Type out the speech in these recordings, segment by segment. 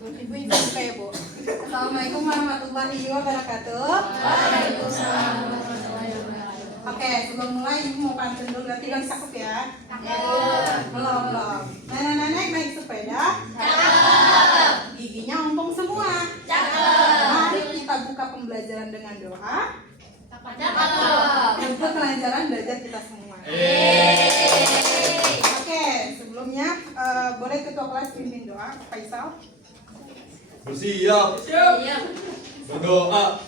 wabarakatuh. Ibu-ibu buka ya, Bu. Assalamualaikum warahmatullahi wabarakatuh. Waalaikumsalam warahmatullahi wabarakatuh. Oke, sebelum mulai Ibu mau pantun dulu, nanti yang cakep ya. Belum. Nenek-nenek naik sepeda. Cakep. Giginya ompong semua. Cakep. Mari kita buka pembelajaran dengan doa. Cakep. Untuk kelancaran belajar kita semua. Oke, sebelumnya boleh ketua kelas pimpin doa, Faisal. Bersiap, Siap. berdoa.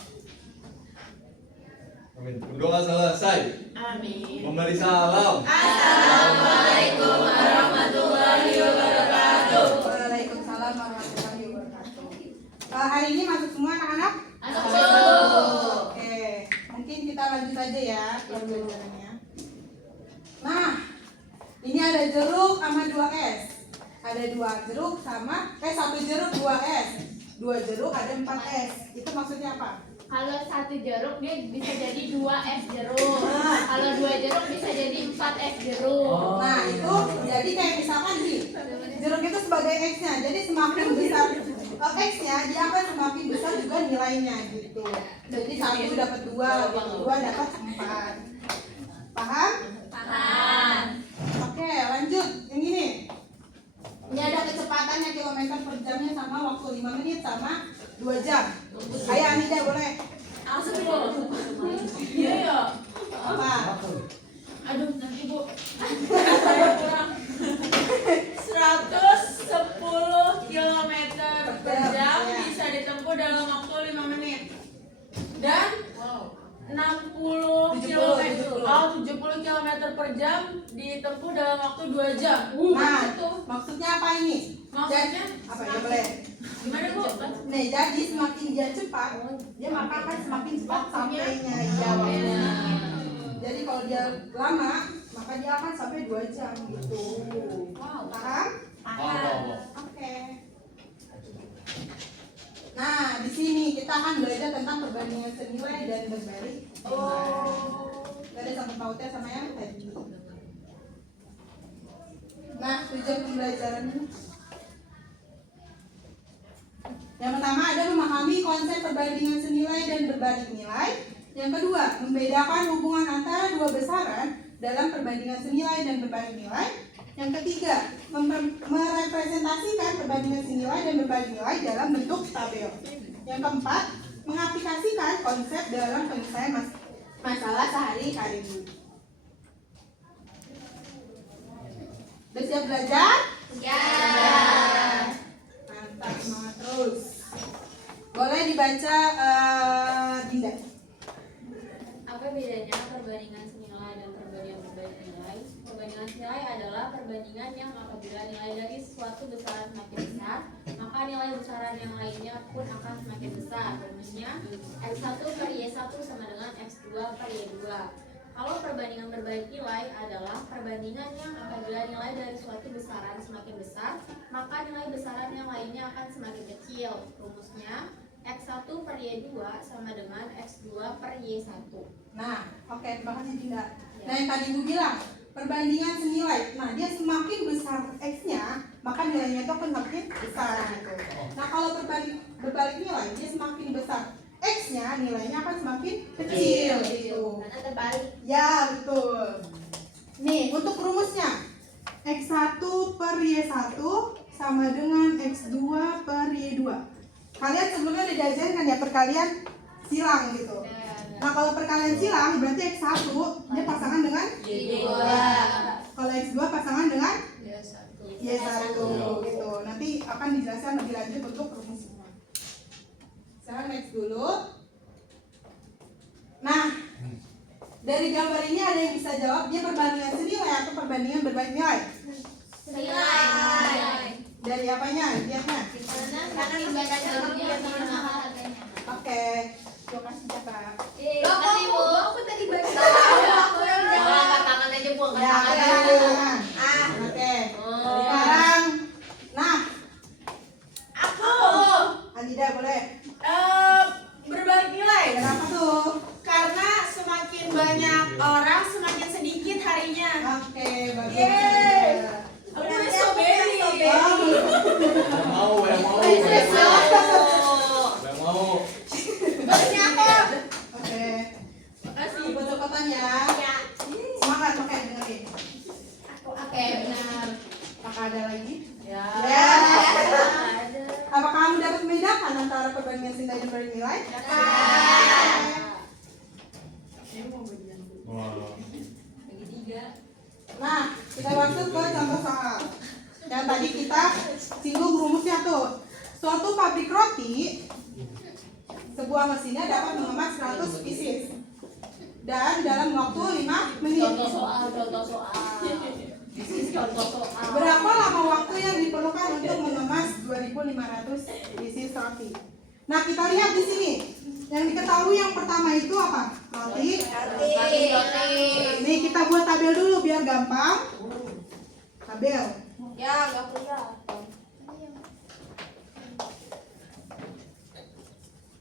Amin. Berdoa selesai. Amin. Memberi salam. Assalamualaikum warahmatullahi wabarakatuh. Waalaikumsalam warahmatullahi wabarakatuh. Hari ini masuk semua anak-anak? Masuk. Oke, mungkin kita lanjut aja ya pembelajarannya. Nah, ini ada jeruk sama 2 es. Ada 2 jeruk sama 1 jeruk 2 es. 2 jeruk ada 4 es. Itu maksudnya apa? Kalau 1 jeruk dia bisa jadi 2 es jeruk. Kalau 2 jeruk bisa jadi 4 es jeruk. Nah, itu jadi kayak misalkan sih, jeruk itu sebagai X-nya. Jadi semakin besar X-nya, dia akan semakin besar juga nilainya gitu. Jadi 1 dapat 2, 2 dapat 4. Paham? Paham. Oke, lanjut. Yang ini. Ini ada kecepatannya kilometer per jamnya sama waktu 5 menit sama 2 jam. Ayo Anida boleh. Langsung dulu. Iya ya. Apa? Aduh nanti Bu. Saya kurang. 110 km per jam bisa ditempuh dalam waktu 5 menit. Dan 60 km, 70 km per jam ditempuh dalam waktu 2 jam. Nah, maksudnya apa ini? Maksudnya Apa ya boleh? gimana Bu? Nih, jadi semakin dia cepat, dia maka akan semakin cepat sampainya waktunya. Jadi kalau dia lama, maka dia akan sampai 2 jam gitu. Wow. Paham? Paham. Oke. Nah, di sini kita akan belajar tentang perbandingan senilai dan berbalik. Gak ada sangkut pautnya sama yang tadi. Nah, tujuan pembelajaran ini. Yang pertama ada memahami konsep perbandingan senilai dan berbalik nilai. Yang kedua, membedakan hubungan antara 2 besaran dalam perbandingan senilai dan berbalik nilai. Yang ketiga, merepresentasikan perbandingan senilai dan berbalik nilai dalam bentuk tabel. Yang keempat, mengaplikasikan konsep dalam penyelesaian masalah sehari-hari. Udah siap belajar? Siap. Mantap, semangat terus. Boleh dibaca Dinda. Apa bedanya perbandingan senilai dan perbandingan berbalik nilai? Perbandingan senilai adalah perbandingan yang apabila nilai dari suatu besaran semakin besar, maka nilai besaran yang lainnya pun akan semakin besar. Rumusnya X1 per Y1 sama dengan X2 per Y2. Kalau perbandingan berbalik nilai adalah perbandingan yang apabila nilai dari suatu besaran semakin besar, maka nilai besaran yang lainnya akan semakin kecil. Rumusnya X1 per Y2 sama dengan X2 per Y1. Nah, oke, terima kasih Dinda. Nah, yang tadi Ibu bilang, perbandingan senilai. Nah, dia semakin besar X-nya, maka nilainya itu akan semakin besar gitu. Nah, kalau berbalik nilai, dia semakin besar X-nya, nilainya akan semakin kecil gitu. Karena terbalik. Ya, betul. Nih, untuk rumusnya X1 per Y1 sama dengan X2 per Y2. Kalian sebelumnya udah diajarkan ya perkalian silang gitu. Nah, kalau perkalian silang berarti X1 dia pasangan dengan Y2. kalau X2 pasangan dengan Y1. Y1 gitu. Nanti akan dijelaskan lebih lanjut untuk rumusnya. Sekarang next dulu. Nah, dari gambar ini ada yang bisa jawab dia perbandingan senilai atau perbandingan berbalik nilai? Senilai. Dari apanya? Lihatnya. Karena perbandingan jeruknya sama harganya. Oke. Terima kasih Kakak. Makasih Bu. Aku tadi baca. Angkat tangan aja Bu, angkat Ya, tangan. tangan. Oke. Sekarang, nah, Aku Andida boleh. berbalik nilai. Kenapa tuh? Karena semakin banyak orang semakin sedikit harinya. Oke, bagus. Yeay. Aku udah strawberry. Oh, Mau ya mau. Yang mau. Oke. Makasih. Buat cepatan ya. Semangat pakai dengerin. Oke, benar. Apakah ada lagi? Ya. Ya. Apakah kamu dapat membedakan antara perbandingan nilai dan perbandingan nilai? Ini mau bagian dulu. Wow. Nah, kita masuk ke contoh soal. Yang tadi kita singgung rumusnya tuh. Suatu pabrik roti, sebuah mesinnya dapat mengemas 100 pieces dan dalam waktu 5 menit. Contoh soal. Berapa lama waktu yang diperlukan untuk mengemas 2.500 pieces roti? Nah, kita lihat di sini. Yang diketahui yang pertama itu apa? Roti. Nih kita buat tabel dulu biar gampang. Tabel. Ya, nggak kuliah.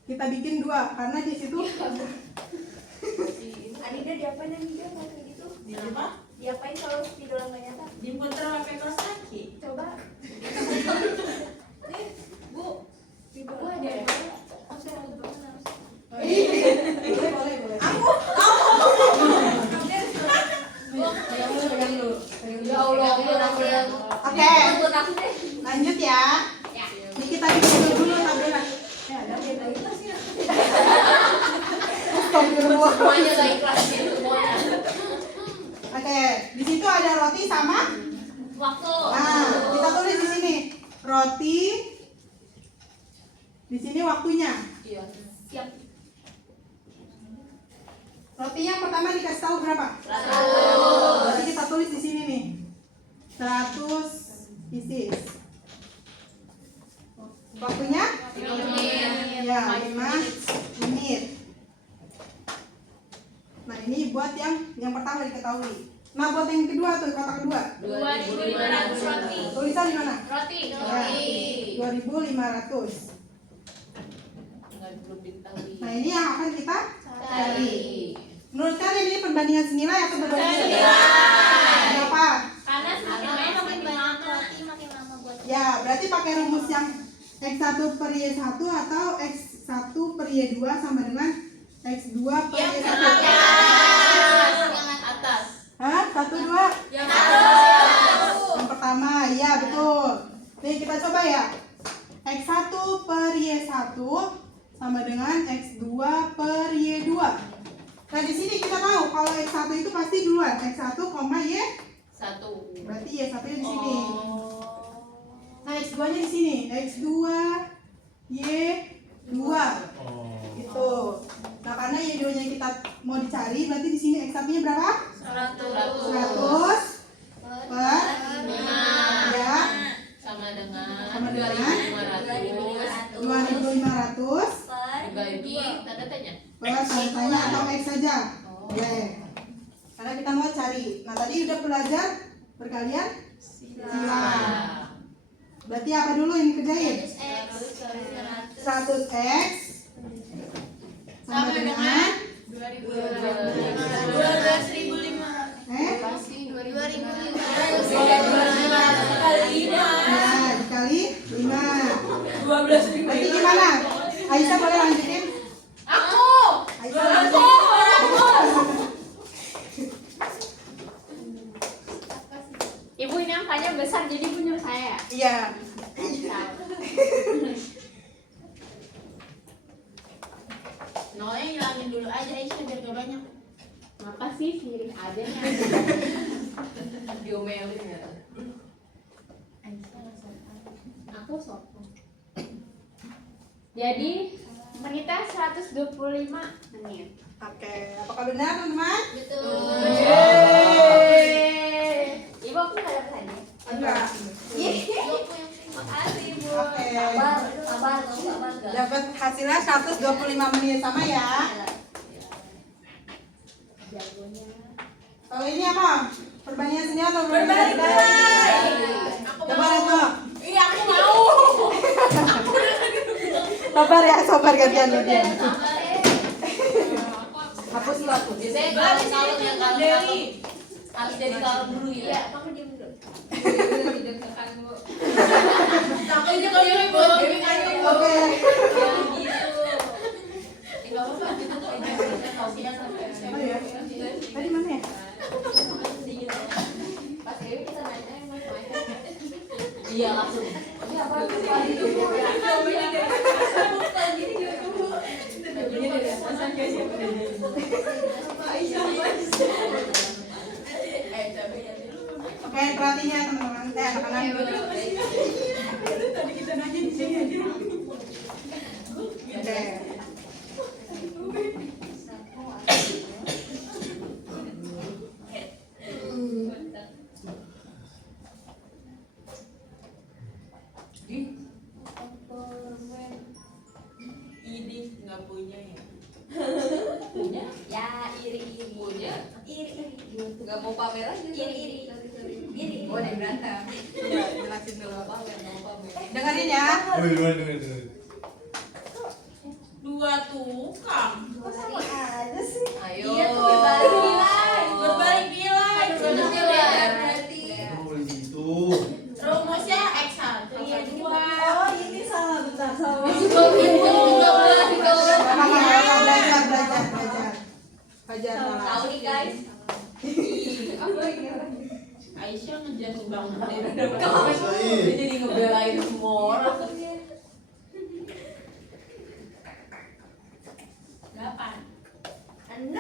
Kita bikin 2 karena di situ Anida diapain Anida kalau kayak gitu? Di apa? Diapain kalau video nggak nyata? Di muter pakai kaos kaki. Coba. Bu, Video Bu ada ada. boleh. ya Allah, Oke, buat aku deh. lanjut ya. Ini kita bikin dulu tabelnya. Astagfirullah. Semuanya gak ikhlas gitu semuanya. Oke, di situ ada roti sama. Waktu. Nah, kita tulis di sini roti. Di sini waktunya. Iya. Siap. Roti yang pertama dikasih tahu berapa? 100. Berarti kita tulis di sini nih. 100 pieces. Waktunya? Ya, 5 menit. Nah, ini buat yang pertama diketahui. Nah, buat yang kedua tuh, kotak kedua. 2.500 roti. Tulisan di mana? Roti. Ya, 2.500. Enggak belum diketahui. Nah, ini yang akan kita Cari. Menurut kalian ini perbandingan senilai atau perbandingan Senilai. Kenapa? Karena senilai makin lama. Ya, berarti pakai rumus yang X1 per Y1 atau X1 per Y2 sama dengan X2 per Yang Y1. atas. Hah? 1, 2? Yang atas. Yang pertama, iya betul. Nih kita coba ya. X1 per Y1 sama dengan X2 per Y2. Nah, di sini kita tahu kalau X1 itu pasti duluan. X1, Y. 1. Berarti Y1-nya di sini. Oh. Nah, X2-nya di sini. X2, Y2. Gitu. Nah, karena Y2-nya kita mau dicari, berarti di sini X1-nya berapa? 100 per 5. ya, Sama dengan Sama dengan 2.500. 2.500 Dibagi tanda tanya. per tanya atau X saja. Oh. Boleh. Karena kita mau cari. Nah, tadi udah belajar berkalian silang. Berarti apa dulu yang dikerjain? 100x sama dengan 12.500. Kali 5. Nah, dikali 5. 12.500. Berarti gimana? Aisyah boleh lanjutin? Aku. Aisyah Aku. lanjutin. Ibu ini angkanya besar jadi ibu nyuruh saya. Iya. Nolnya hilangin dulu aja Aisyah biar gak banyak. Ngapa sih sirik aja nih? Diomelin ya. Aku sopan. Jadi menitnya 125 menit. Oke, apakah benar teman-teman? Betul. Ibu aku nggak dapat hadiah. Enggak. Makasih ibu. Oke. Sabar gak? Dapat hasilnya 125 menit sama ya. Jagonya. Kalau ini apa? Perbandingan senilai atau Berbalik nilai. Aku Coba mau. Retno. Ini aku mau. Sabar ya, sabar gantian. Sabar ya. Hapus dulu, hapus. Biasanya Balik kalau sini, yang Dewi. harus jadi kalau dulu ya. Iya, kamu diam dulu. Deg-degan bu. Takutnya kalau ini bolong. Iya langsung. Ini apa Oke, perhatinya teman-teman. Anak-anak. Tadi kita nanya di sini aja. Oke. Ini nggak punya ya. punya? Ya iri-iri. Punya? Iri-iri. Gak mau pamer aja. Iri-iri. Iri. Oh, dia berantem. Coba jelasin dulu. Mau pamer. Dengerin ya. Dengerin. Dua tukang. Kok sama aja sih? Ayo. Iya tuh berbalik nilai. Berbalik nilai. Berbalik nilai. Berarti. Gitu. Rumusnya X1 Y2. Oh ini salah bentar salah. Belajar. Tahu nih guys. Aisyah ngejudge banget deh. Rasain. Jadi ngebelain semua orang. 8. 6.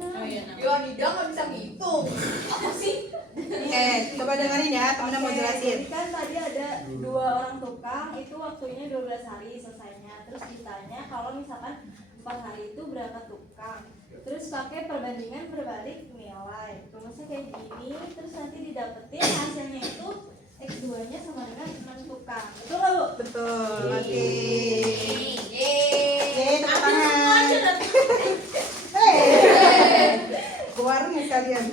Oh iya, enam. Yonida nggak bisa ngitung. Apa sih? Oke, coba dengerin ya, temen mau jelasin. Jadi kan tadi ada 2 orang tukang, itu waktunya 12 hari selesainya. Terus ditanya kalau misalkan 4 hari itu berapa tukang. Terus pakai perbandingan berbalik nilai. Rumusnya kayak gini, terus nanti didapetin hasilnya itu X2-nya sama dengan 6 tukang. Betul nggak, Bu? Betul. Oke. Yeay. Oke, tepuk tangan. Ke warung ya kalian.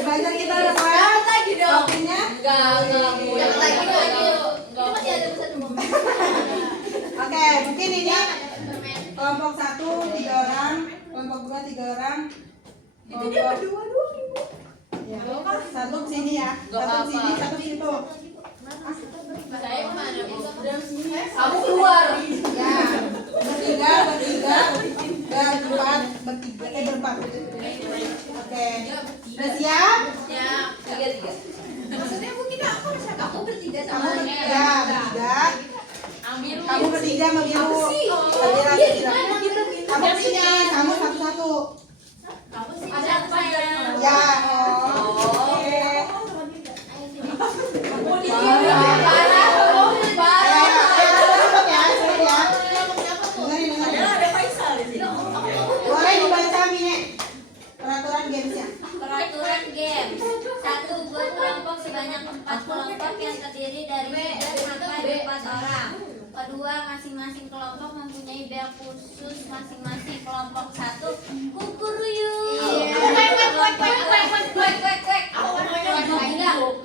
Belajar kita udah mulai. Lagi dong. Waktunya? Enggak mau. Jangan lagi. Ini masih ada pesan dulu. Oke, mungkin ini kelompok 1 3 orang, kelompok 2 3 orang. Itu dia berdua doang, Ibu. Ya, satu sini ya, Gak satu apa-apa. sini, satu situ. Saya kemana? Kamu keluar. Ya, bertiga, berempat. Oke, udah siap? Ya, 3. Maksudnya mungkin aku sama aku bertiga Kamu sama bertiga, bertiga. Ambil Kamu bertiga sama biru. Kamu sini, kamu satu-satu. Kamu sih ada saya. Ya, oh. Oke. Boleh dibaca Mine peraturan gamesnya. Peraturan game 1. Buat kelompok sebanyak 4 kelompok yang terdiri dari 3 sampai 4 orang. Kedua, masing-masing kelompok mempunyai bel khusus masing-masing. Kelompok 1 kukuruyuk. Kelompok 3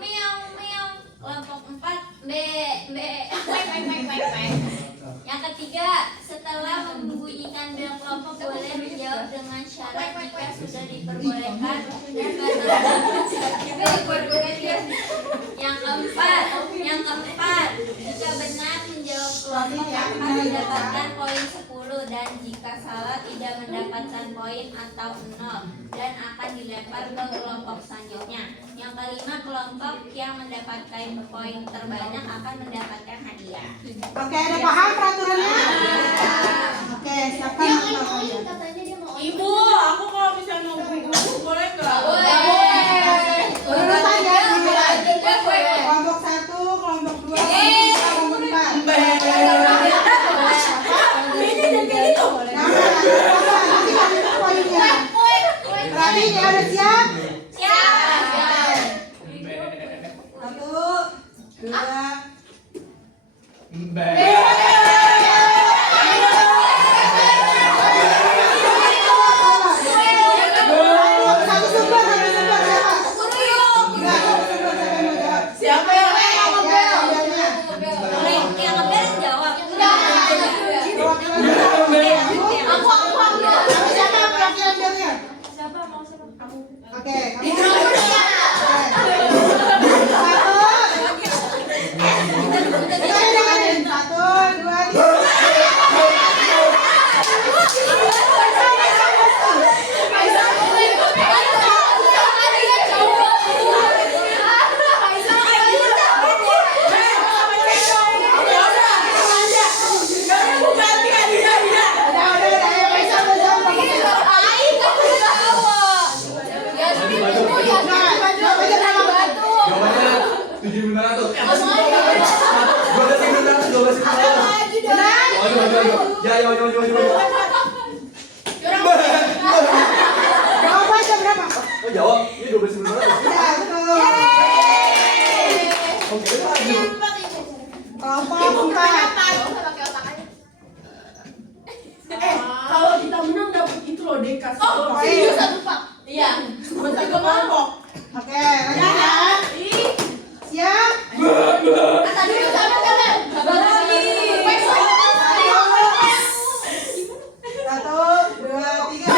meong meong. Kelompok 4 be. Yang ketiga, setelah membunyikan bel kelompok boleh menjawab dengan syarat jika sudah diperbolehkan dan yang keempat, jika benar menjawab kelompok akan mendapatkan poin 10 dan jika salah tidak mendapatkan poin atau 0 dan akan dilempar ke kelompok selanjutnya. Yang kelima, kelompok yang mendapatkan poin terbanyak akan mendapatkan hadiah. Oke, ada paham peraturannya? Oke, siapa yang kalian? Katanya dia mau Ibu, aku kalau misalnya mau guru boleh nggak? Urutan ya, dimulai. Kelompok 1, kelompok 2, kelompok 4. Nanti kasih poinnya. Berarti ya udah siap? Siap. 1, 2. Satu sumber siapa? Enggak, satu sumber siapa yang mau jawab? Siapa yang Ya, belnya. Yang ngebel jawab. Tapi siapa yang perwakilan belnya? Siapa mau siapa? Kamu. Oke, kamu. Oke. Dengerin. 1, 2, 3. Lagi dong. Ya, ya, ya, ya, ya. Jawab aja berapa? Oh, jawab. Ini 12.900. Ya, betul. Oke, lanjut. Kelompok 4. Kalau kita menang dapat itu loh dekas. Oh, iya. Iya. Buat tiga kelompok. Oke, lanjut ya. Siap? Satu, dua, tiga.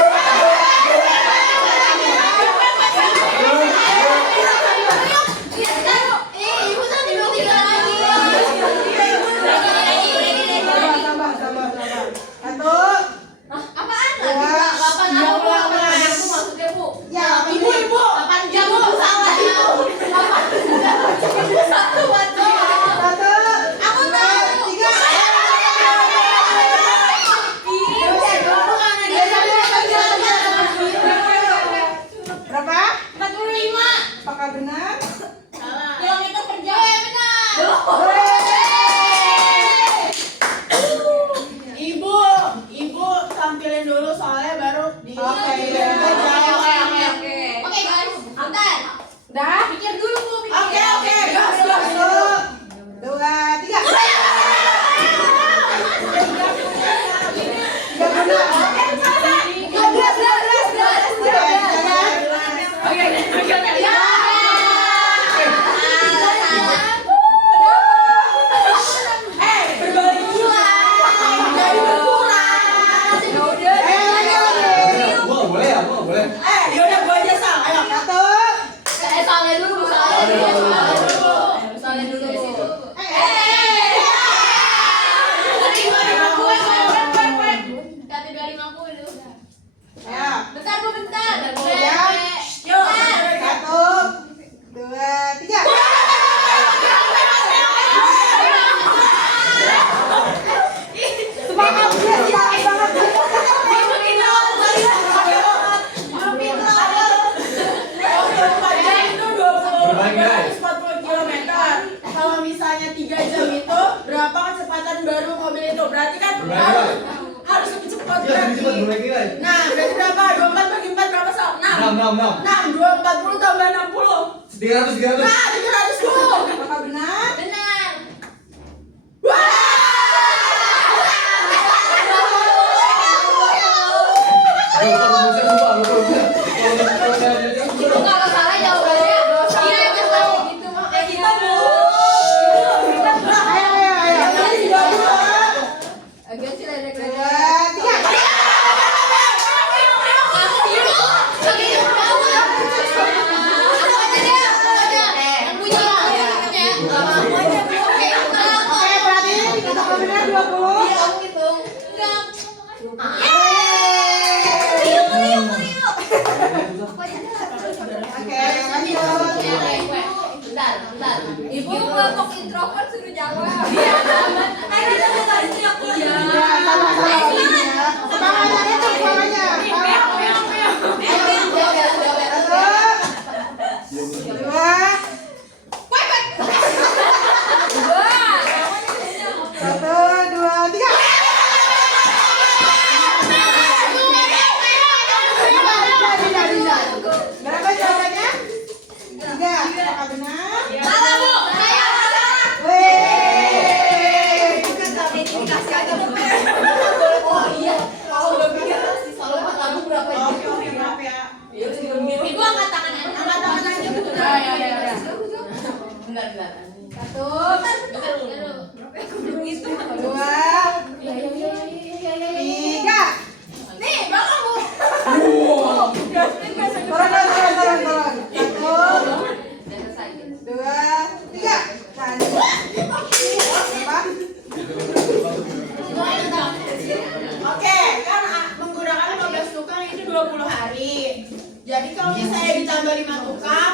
Sabar. Satu. Ya, Ibu. satu, dua, tiga. Berapa? 45 Apakah benar? kilometer per jam. Ibu tampilin dulu soalnya baru di. Oke, Oke guys, bentar. Udah? Pikir dulu Bu, pikir. Oke, gas. Satu, dua, tiga. Tiga benar. Gua nggak boleh ya, gua nggak boleh. Yaudah gua aja Sal. Ayo. Satu. Soalnya dulu. Kata 250. Ayo. Bentar Bu, bentar. Ya. Yuk. Satu, dua, tiga. Semangat, semangat banget. Berbagi. 240 km. Kalau misalnya 3 jam itu berapa kecepatan baru mobil itu? Berarti kan Berbagi. harus lebih cepat Ya, lebih cepat berarti. berbagi, guys. Nah, berarti berapa? 24 bagi 4 berapa Sal? 6. 6. 6, 240 tambah 60. 300. Nah, 700 dulu. Apakah benar? Benar. Kalau salah jawabannya dosa. Iya, betul. Gitu makanya kita Bu. Ayo. Agak sih ledek-ledek. Dua, tiga. Oke, berarti apakah benar 20? Oke, lanjut. Bentar. Ibu kelompok introvert suruh jawab. Ya, sama-sama ini ya. Semangatnya tuh, semangatnya. Satu, dua, tiga. Tidak. Berapa jawabannya? 3. Apakah benar? Weh. Oke, maaf ya. Ibu angkat tangan aja. Angkat tangan aja, Bu. Bentar. Satu, Bentar. dua, tiga. Nih, belakang Bu. Turun. Satu, dua, tiga. Nah, Oke, kan menggunakan 15 tukang itu 20 hari. Jadi kalau misalnya ditambah 5 tukang,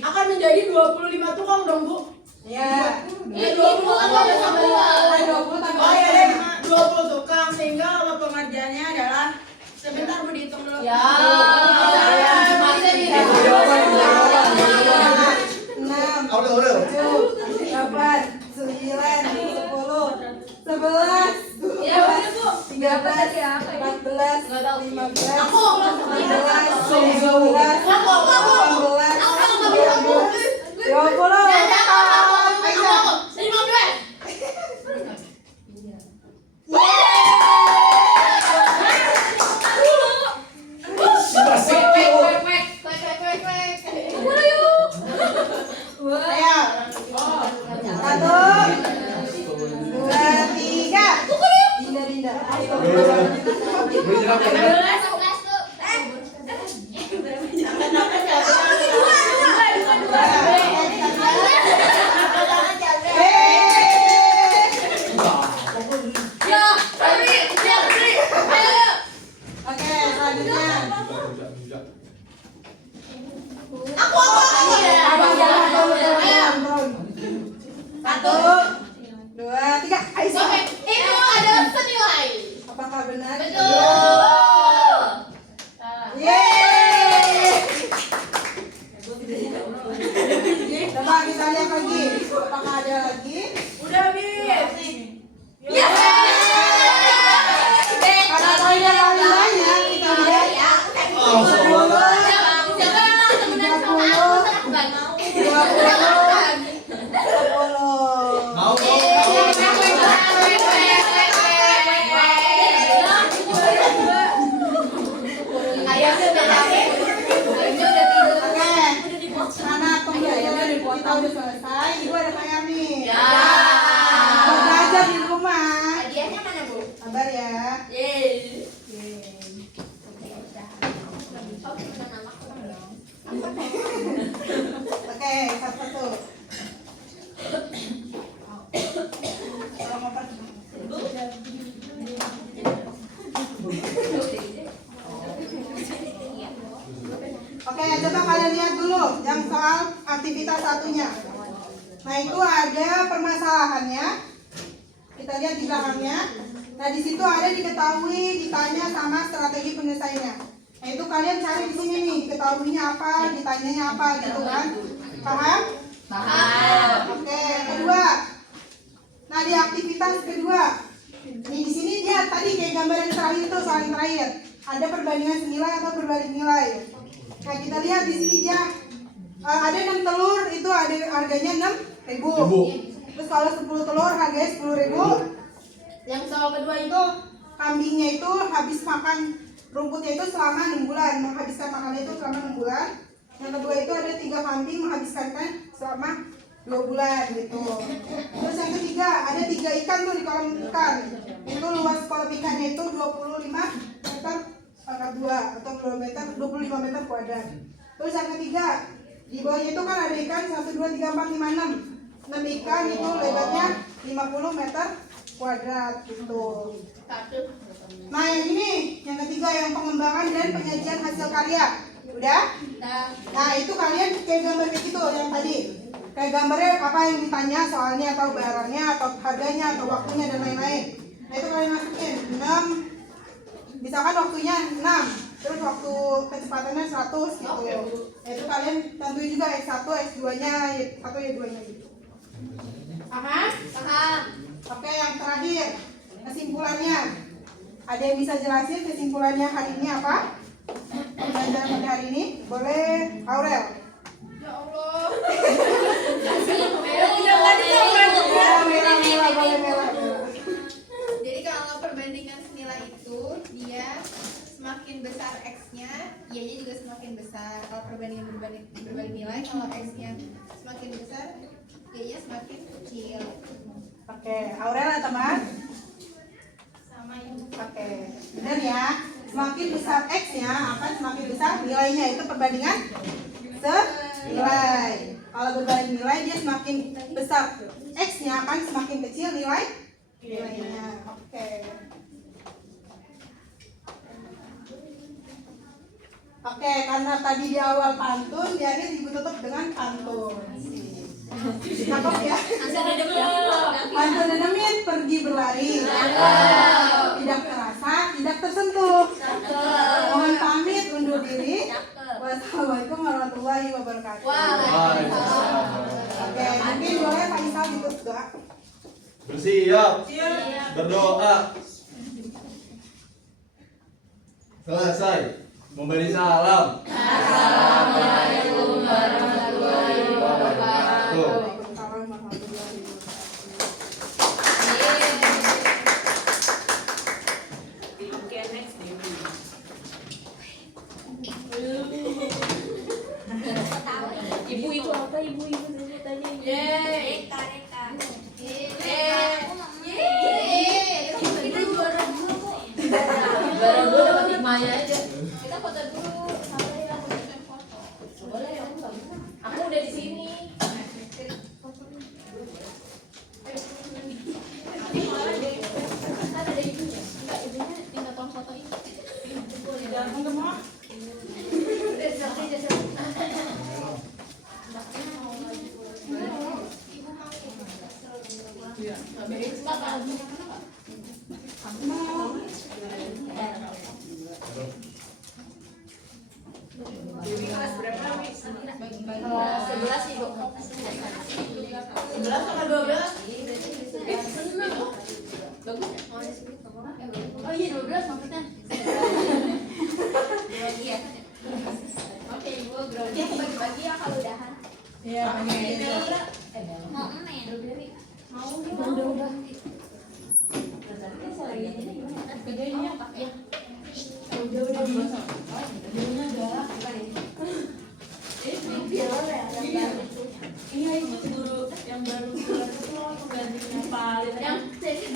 akan menjadi 25 tukang dong, Bu. ya. 20 tambah 10. 20 tambah Oh iya deh, 20 tukang sehingga kalau pengerjaannya adalah sebentar Bu dihitung dulu. Ya. Masih Enam, Udah. 7, 8, 9, 10, 13, 14, 15, Aku. 16, 17, 18, 20. Aisyah. 15. Masih Ayo. 1, 2, 3. Dinda. berjerak ya. Oke, selanjutnya. Abang jangan turun. 1, 2, 3. Aisyah. Itu adalah senilai. Apakah benar? Betul. Yeay. Coba kita lihat lagi. Apakah ada lagi? Udah habis. Karena poinnya paling banyak, kita lihat. 20, 10. Mau Oke, karena pembelajaran kita udah selesai, ibu ada PR nih. Ya. Buat belajar di rumah. Hadiahnya mana, Bu? Sabar ya. Yeay. Oke, satu-satu. Kalau mau pergi. Oke, coba kalian lihat dulu yang soal aktivitas satunya. Nah, itu ada permasalahannya. Kita lihat di belakangnya. Nah, di situ ada diketahui, ditanya sama strategi penyelesaiannya. Nah, itu kalian cari di sini nih, diketahuinya apa, ditanyanya apa gitu kan. Paham? Paham. Oke, kedua. Nah, di aktivitas kedua. Nih di sini dia tadi kayak gambaran terakhir itu soal yang terakhir. Ada perbandingan senilai atau berbalik nilai. Nah, kita lihat di sini dia ada 6 telur itu ada harganya 6.000. Terus kalau 10 telur harganya 10.000. Yang soal kedua itu kambingnya itu habis makan rumputnya itu selama 6 bulan, menghabiskan makannya itu selama 6 bulan. Yang kedua itu ada 3 kambing menghabiskannya selama 2 bulan gitu. Terus yang ketiga ada 3 ikan tuh di kolam ikan. Itu luas kolam ikannya itu 25 meter pangkat 2 atau 25 meter kuadrat. Terus yang ketiga di bawahnya itu kan ada ikan 1, 2, 3, 4, 5, 6. 6 ikan itu lebarnya 50 meter kuadrat gitu. Nah yang ini yang ketiga yang pengembangan dan penyajian hasil karya. Udah? Nah itu kalian kayak gambar kayak gitu yang tadi. Kayak gambarnya apa yang ditanya soalnya atau barangnya atau harganya atau waktunya dan lain-lain. Nah itu kalian masukin 6. Misalkan waktunya 6. Terus waktu kecepatannya 100 gitu. Nah itu kalian tentuin juga X1, X2 nya, Y1, Y2 nya gitu. Paham? Paham. Oke, yang terakhir kesimpulannya. Ada yang bisa jelasin kesimpulannya hari ini apa? Pembelajaran pada hari ini boleh Aurel. Ya Allah. Boleh. Jadi kalau perbandingan senilai itu dia semakin besar X-nya, Y-nya juga semakin besar. Kalau perbandingan berbalik nilai, kalau X-nya semakin besar, Y-nya semakin kecil. Oke, Aurel teman. Sama ibu. Oke, benar ya. Semakin besar X-nya akan semakin besar nilainya, itu perbandingan senilai. Kalau berbalik nilai dia semakin besar X-nya akan semakin kecil nilainya. Oke. Oke, karena tadi di awal pantun, di akhir ibu tutup dengan pantun. Cakep ya? Pantun nenemin pergi berlari. Tidak terasa, tidak tersentuh. Mohon pamit undur diri. Wassalamualaikum warahmatullahi wabarakatuh. Oke, mungkin boleh Pak Isal ditutup doa. Bersiap. Berdoa. Selesai. Memberi salam. Assalamualaikum warahmatullahi wabarakatuh. Waalaikumsalam warahmatullahi wabarakatuh. Oke, next Dewi. Ibu itu apa? Ibu sebut aja ibu. Yeay. Reka, Reka. Kita juara dulu kok. Baru dulu dapat hikmahnya aja. Kita foto dulu. Sampai aku bikin foto. Boleh, aku nggak bisa. Aku udah di sini. Kan ada ibunya. Enggak, ibunya tinggal tolong fotoin. Jangan gemuk. Dewi kelas berapa, Wi? 11 sih, Bu. 11 sama 12? Bagus. Oh iya 12 maksudnya. Oke, Ibu grogi aku bagi-bagi ya kalau udahan. Iya, pengen. Mau men. Mau udah. Kerjanya pakai. udah bisa. Iya itu guru yang baru keluar itu loh penggantinya Pak Alin. Yang jadi